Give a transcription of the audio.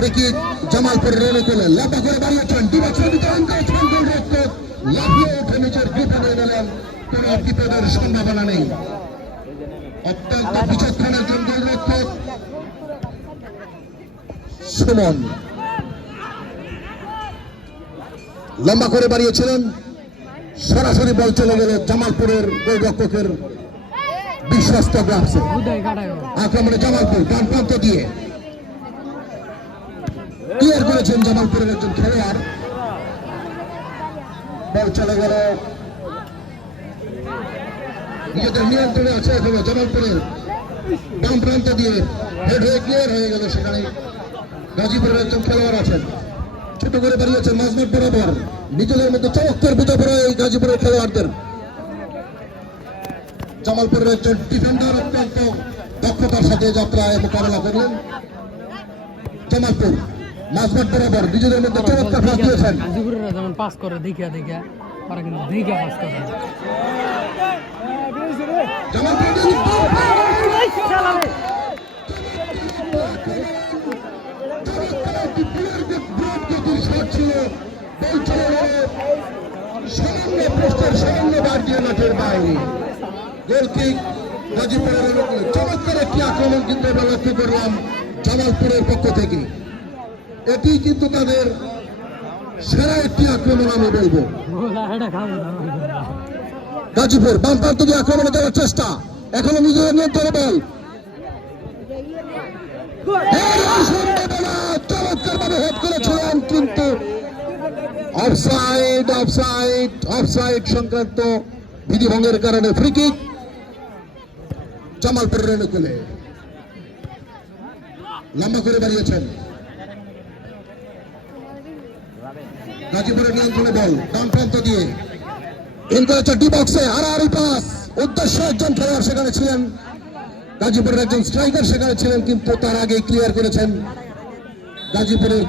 Freaky জামালপুরের অনুকূলে লম্বা করে বাড়িয়েছেন লাফিয়ে উঠে নিজের বিপদে নিলেন কোন বিপদের সম্ভাবনা নেই। অত্যন্ত বিচক্ষণ একজন গোলরক্ষক সুমন। লম্বা করে বাড়িয়েছিলেন। সরাসরি বল চলে গেল জামালপুরের গোলরক্ষকের বিশ্বস্ত গ্রামসে আক্রমণে জামালপুর ডান প্রান্ত দিয়ে। ক্লিয়ার করেছেন জামালপুরের একজন খেলোয়াড়। বল চলে গেল। নিজেদের নিয়ন্ত্রণে আছে এখনও জামালপুরের। ডান প্রান্ত দিয়ে হেড হয়ে ক্লিয়ার হয়ে গেল সেখানে। গাজীপুরের একজন খেলোয়াড় আছেন। ছোট করে বেরিয়েছেন মাঝমাঠ বরাবর। নিজেদের মধ্যে চমৎকার বুঝে পড়ে এই গাজীপুরের খেলোয়াড়দের। জামালপুরের একজন ডিফেন্ডার অত্যন্ত দক্ষতার সাথে যাত্রায় মোকাবেলা করলেন। জামালপুর। মাঝমাঠ বরাবর নিজেদের মধ্যে চমৎকার পাস দিয়েছেন। গাজীপুরেরা যেমন পাস করে দেখিয়া দেখিয়া ওরা কিন্তু দেখিয়া পাস করে। সামান্য পোস্টের সামান্য বার দিয়ে মাঠের বাইরে গোল গাজীপুরের চমৎকার একটি আক্রমণ কিন্তু আমরা লক্ষ্য করলাম জামালপুরের পক্ষ থেকে এটি কিন্তু তাদের সেরা একটি আক্রমণ আমি বলব। গাজীপুর বাম প্রান্ত দিয়ে আক্রমণে যাওয়ার চেষ্টা। এখনও নিজেদের নিয়ন্ত্রণে বল। কারণে লম্বা করে বাড়িয়েছেন। গাজীপুরের নিয়ন্ত্রণে বল, ডান প্রান্ত দিয়ে। করেছে ডি বক্সে হারাহারি পাস। উদ্দেশ্য একজন খেলোয়াড় সেখানে ছিলেন। গাজীপুরের একজন স্ট্রাইকার সেখানে ছিলেন, কিন্তু তার আগে ক্লিয়ার করেছেন গাজীপুরের